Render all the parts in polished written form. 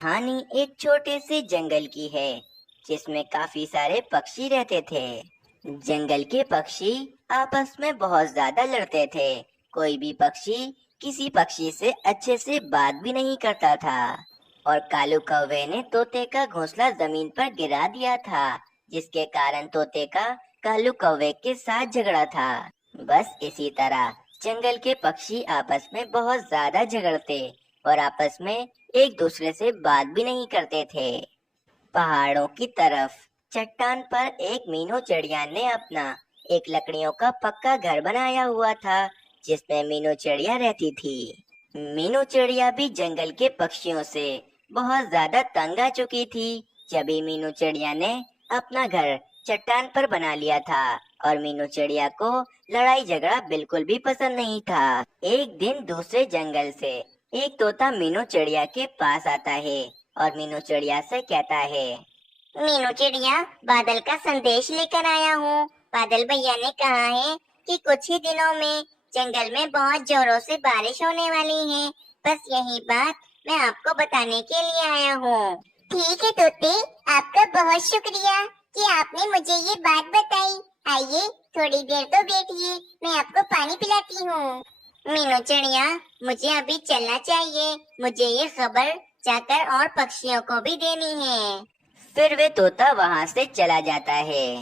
कहानी एक छोटे से जंगल की है जिसमें काफी सारे पक्षी रहते थे। जंगल के पक्षी आपस में बहुत ज्यादा लड़ते थे। कोई भी पक्षी किसी पक्षी से अच्छे से बात भी नहीं करता था और कालू कौवे ने तोते का घोंसला जमीन पर गिरा दिया था, जिसके कारण तोते का कालू कौवे के साथ झगड़ा था। बस इसी तरह जंगल के पक्षी आपस में बहुत ज्यादा झगड़ते और आपस में एक दूसरे से बात भी नहीं करते थे। पहाड़ों की तरफ चट्टान पर एक मीनू चिड़िया ने अपना एक लकड़ियों का पक्का घर बनाया हुआ था, जिसमें मीनू चिड़िया रहती थी। मीनू चिड़िया भी जंगल के पक्षियों से बहुत ज्यादा तंग आ चुकी थी। जब मीनू चिड़िया ने अपना घर चट्टान पर बना लिया था और मीनू चिड़िया को लड़ाई झगड़ा बिल्कुल भी पसंद नहीं था। एक दिन दूसरे जंगल से एक तोता मीनू चिड़िया के पास आता है और मीनू चिड़िया से कहता है, मीनू चिड़िया, बादल का संदेश लेकर आया हूँ। बादल भैया ने कहा है कि कुछ ही दिनों में जंगल में बहुत जोरों से बारिश होने वाली है। बस यही बात मैं आपको बताने के लिए आया हूँ। ठीक है तोते, आपका बहुत शुक्रिया कि आपने मुझे ये बात बताई। आइए थोड़ी देर तो बैठिए, मैं आपको पानी पिलाती हूँ। मीनू चिड़िया, मुझे अभी चलना चाहिए। मुझे ये खबर जाकर और पक्षियों को भी देनी है। फिर वे तोता वहाँ से चला जाता है।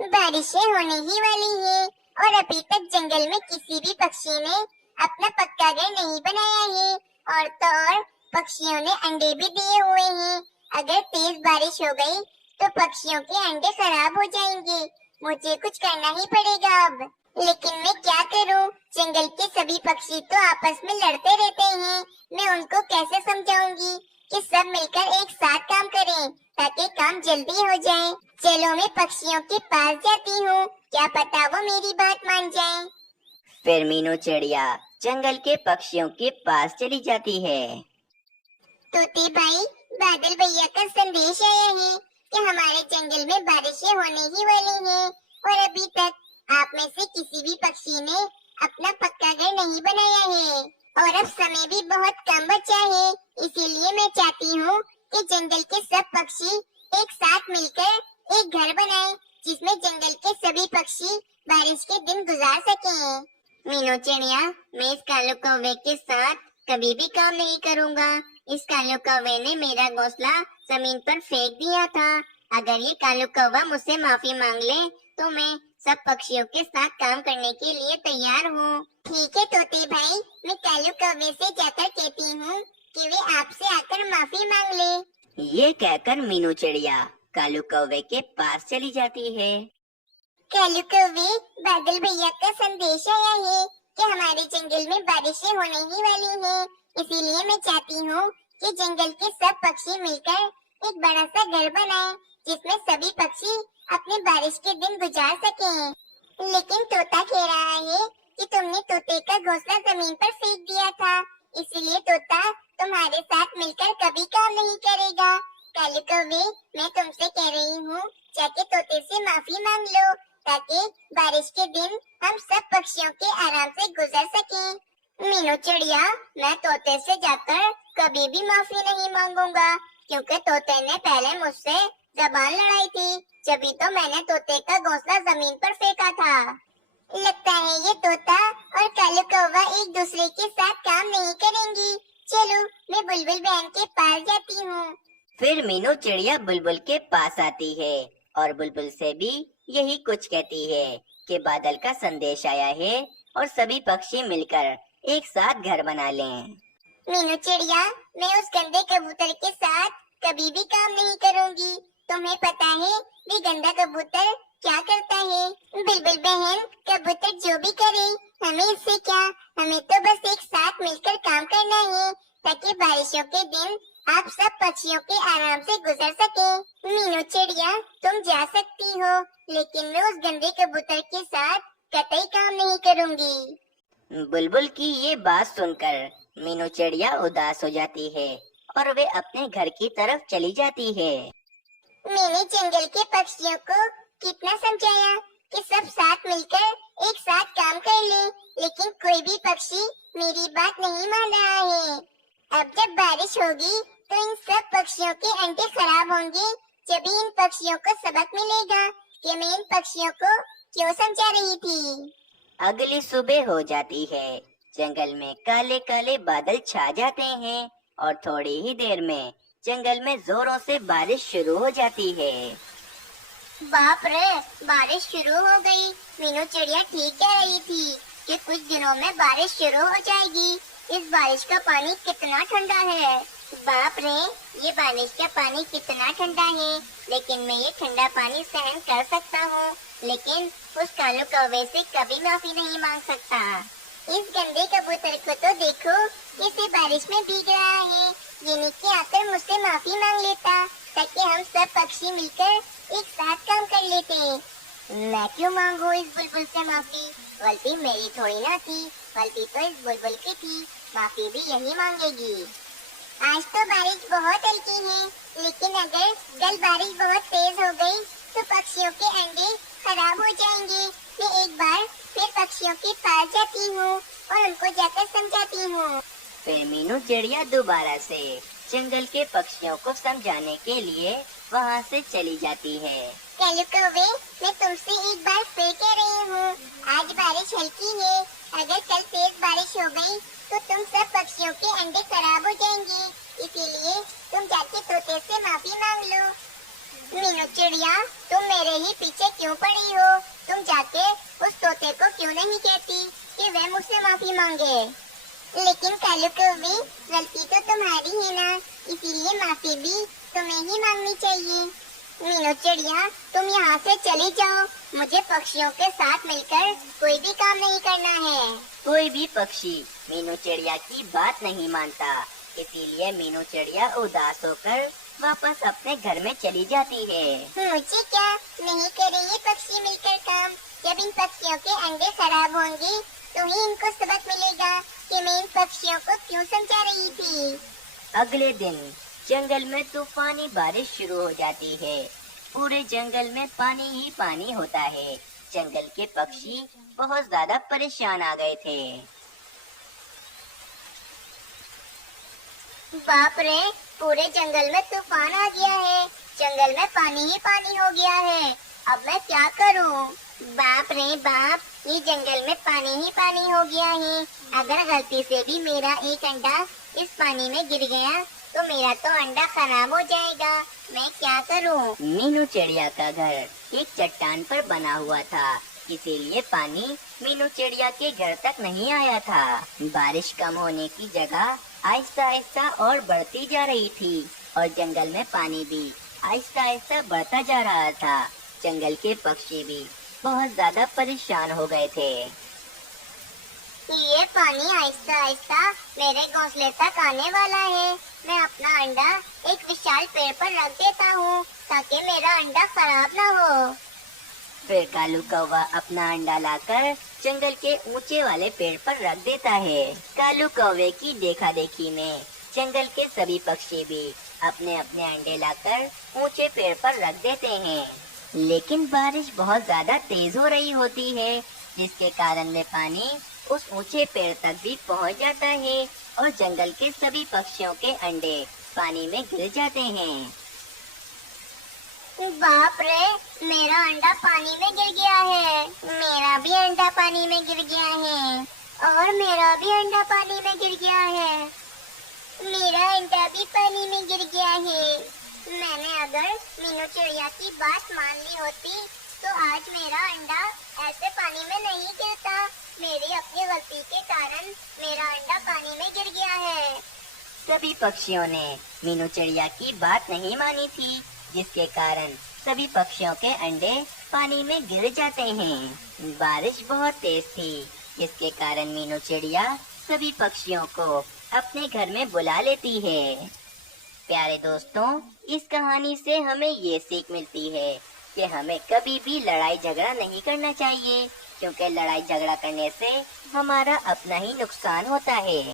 बारिशें होने ही वाली है और अभी तक जंगल में किसी भी पक्षी ने अपना पक्का घर नहीं बनाया है। और तो और पक्षियों ने अंडे भी दिए हुए हैं। अगर तेज बारिश हो गई तो पक्षियों के अंडे खराब हो जाएंगे। मुझे कुछ करना ही पड़ेगा अब। लेकिन मैं क्या करूं? जंगल के सभी पक्षी तो आपस में लड़ते रहते हैं। मैं उनको कैसे समझाऊंगी कि सब मिलकर एक साथ काम करें ताकि काम जल्दी हो जाए। चलो मैं पक्षियों के पास जाती हूँ, क्या पता वो मेरी बात मान जाए। फिर मीनू चिड़िया जंगल के पक्षियों के पास चली जाती है। तोते भाई, बादल भैया का संदेश आया है कि हमारे जंगल में बारिशें होने ही वाली हैं और अभी तक आप में से किसी भी पक्षी ने अपना पक्का घर नहीं बनाया है और अब समय भी बहुत कम बचा है। इसीलिए मैं चाहती हूँ कि जंगल के सब पक्षी एक साथ मिलकर एक घर बनाएं, जिसमें जंगल के सभी पक्षी बारिश के दिन गुजार सकें। मीनू चिड़िया, मैं इस कालू कौवे के साथ कभी भी काम नहीं करूँगा। इस कालू कौवे ने मेरा घोंसला जमीन पर फेंक दिया था। अगर ये कालू कौवा मुझसे माफी मांग ले तो मैं सब पक्षियों के साथ काम करने के लिए तैयार हूँ। ठीक है तोते भाई, मैं कालू कौवे से जाकर कहती हूँ कि वे आपसे आकर माफी मांग ले। ये कहकर मीनू चिड़िया कालू कौवे के पास चली जाती है। कालू कौवे, बादल भैया का संदेश आया है कि हमारे जंगल में बारिशें होने ही वाली हैं। इसीलिए मैं चाहती हूँ कि जंगल के सब पक्षी मिलकर एक बड़ा सा घर बनाएं, जिसमें सभी पक्षी अपने बारिश के दिन गुजार सकें। लेकिन तोता कह रहा है कि तुमने तोते का घोंसला जमीन पर फेंक दिया था, इसलिए तोता तुम्हारे साथ मिलकर कभी काम नहीं करेगा। कालू कौवे, मैं तुमसे कह रही हूँ, जाके तोते से माफी मांग लो ताकि बारिश के दिन हम सब पक्षियों के आराम से गुजर सकें। मीनू चिड़िया, मैं तोते से जाकर कभी भी माफी नहीं मांगूंगा, क्योंकि तोते ने पहले मुझसे जबान लड़ाई थी, जभी तो मैंने तोते का घोंसला जमीन पर फेंका था। लगता है ये तोता और कालू कौवा एक दूसरे के साथ काम नहीं करेंगी। चलो मैं बुलबुल बहन के पास जाती हूँ। फिर मीनू चिड़िया बुलबुल के पास आती है और बुलबुल से भी यही कुछ कहती है कि बादल का संदेश आया है और सभी पक्षी मिलकर एक साथ घर बना लें। मीनू चिड़िया, मैं उस गंदे कबूतर के साथ कभी भी काम नहीं करूँगी। तुम्हें पता है वे गंदा कबूतर क्या करता है? बुलबुल बहन, कबूतर जो भी करे हमें इससे क्या, हमें तो बस एक साथ मिलकर काम करना है ताकि बारिशों के दिन आप सब पक्षियों के आराम से गुजर सके। मीनू चिड़िया, तुम जा सकती हो, लेकिन मैं उस गंदे कबूतर के साथ कतई काम नहीं करूँगी। बुलबुल की ये बात सुनकर मीनू चिड़िया उदास हो जाती है और वे अपने घर की तरफ चली जाती है। मैंने जंगल के पक्षियों को कितना समझाया कि सब साथ मिलकर एक साथ काम कर ले, लेकिन कोई भी पक्षी मेरी बात नहीं मान रहा है। अब जब बारिश होगी तो इन सब पक्षियों के अंडे खराब होंगे। जब इन पक्षियों को सबक मिलेगा कि मैं इन पक्षियों को क्यों समझा रही थी। अगली सुबह हो जाती है। जंगल में काले काले बादल छा जाते हैं और थोड़ी ही देर में जंगल में जोरों से बारिश शुरू हो जाती है। बाप रे, बारिश शुरू हो गई। मीनू चिड़िया ठीक कह रही थी कि कुछ दिनों में बारिश शुरू हो जाएगी। इस बारिश का पानी कितना ठंडा है। बाप रे, ये बारिश का पानी कितना ठंडा है। लेकिन मैं ये ठंडा पानी सहन कर सकता हूँ, लेकिन उस कालू कौवे से कभी माफी नहीं मांग सकता। इस गंदे कबूतर को तो देखो, कैसे बारिश में भीग रहा है। ये नीचे आकर मुझसे माफी मांग लेता ताकि हम सब पक्षी मिलकर एक साथ काम कर लेते। मैं क्यों मांगू इस बुलबुल से माफी? गलती मेरी थोड़ी ना थी, गलती तो इस बुलबुल की थी। माफी भी यही मांगेगी। आज तो बारिश बहुत हल्की है, लेकिन अगर कल बारिश बहुत तेज हो गई तो पक्षियों के अंडे खराब हो जाएंगे। मैं एक बार फिर पक्षियों के पास जाती हूँ और उनको जाकर समझाती हूँ। फिर मीनू चिड़िया दोबारा से जंगल के पक्षियों को समझाने के लिए वहाँ से चली जाती है। कालू कौवे, मैं तुमसे एक बार फिर कह रही हूँ, आज बारिश हल्की है। अगर कल तेज बारिश हो गई तो तुम सब पक्षियों के अंडे खराब हो जाएंगे। इसीलिए तुम जाके तोते से माफी मांग लो। मीनू चिड़िया, तुम मेरे ही पीछे क्यों पड़ी हो? तुम जाके उस तोते को क्यों नहीं कहती कि वह मुझसे माफी मांगे? लेकिन कालू कौवे, गलती तो तुम्हारी है ना, इसीलिए माफी भी तुम्हें ही मांगनी चाहिए। मीनू चिड़िया, तुम यहाँ से चली जाओ। मुझे पक्षियों के साथ मिलकर कोई भी काम नहीं करना है। कोई भी पक्षी मीनू चिड़िया की बात नहीं मानता, इसीलिए मीनू चिड़िया उदास होकर वापस अपने घर में चली जाती है। मुझे क्या, नहीं करेंगे पक्षी मिलकर काम। जब इन पक्षियों के अंडे खराब होंगे तो ही इनको सबक मिलेगा कि मैं इन पक्षियों को क्यों समझा रही थी। अगले दिन जंगल में तूफानी बारिश शुरू हो जाती है। पूरे जंगल में पानी ही पानी होता है। जंगल के पक्षी बहुत ज्यादा परेशान आ गए थे। बाप रे, पूरे जंगल में तूफान आ गया है। जंगल में पानी ही पानी हो गया है। अब मैं क्या करूं? बाप रे बाप, ये जंगल में पानी ही पानी हो गया है। अगर गलती से भी मेरा एक अंडा इस पानी में गिर गया तो मेरा तो अंडा खराब हो जाएगा। मैं क्या करूं? मीनू चिड़िया का घर एक चट्टान पर बना हुआ था, इसीलिए पानी मीनू चिड़िया के घर तक नहीं आया था। बारिश कम होने की जगह आहिस्ता आहिस्ता और बढ़ती जा रही थी और जंगल में पानी भी आहिस्ता आहिस्ता बढ़ता जा रहा था। जंगल के पक्षी भी बहुत ज्यादा परेशान हो गए थे। ये पानी आहिस्ता आहिस्ता मेरे घोंसले तक आने वाला है। मैं अपना अंडा एक विशाल पेड़ पर रख देता हूँ ताकि मेरा अंडा खराब ना हो। फिर कालू कौवा अपना अंडा लाकर जंगल के ऊंचे वाले पेड़ पर रख देता है। कालू कौवे की देखा देखी में जंगल के सभी पक्षी भी अपने अपने अंडे लाकर ऊंचे पेड़ पर रख देते हैं। लेकिन बारिश बहुत ज्यादा तेज हो रही होती है, जिसके कारण में पानी उस ऊंचे पेड़ तक भी पहुंच जाता है और जंगल के सभी पक्षियों के अंडे पानी में गिर जाते हैं। बाप रे, मेरा अंडा पानी में गिर गया है। मेरा भी अंडा पानी में गिर गया है और मेरा भी अंडा पानी में गिर गया है। मेरा अंडा भी पानी में गिर गया है। मैंने अगर मीनू चिड़िया की बात मान ली होती तो आज मेरा अंडा ऐसे पानी में नहीं गिरता। मेरी अपनी गलती के कारण मेरा अंडा पानी में गिर गया है। सभी पक्षियों ने मीनू चिड़िया की बात नहीं मानी थी, जिसके कारण सभी पक्षियों के अंडे पानी में गिर जाते हैं। बारिश बहुत तेज थी, जिसके कारण मीनू चिड़िया सभी पक्षियों को अपने घर में बुला लेती है। प्यारे दोस्तों, इस कहानी से हमें ये सीख मिलती है कि हमें कभी भी लड़ाई झगड़ा नहीं करना चाहिए, क्योंकि लड़ाई झगड़ा करने से हमारा अपना ही नुकसान होता है।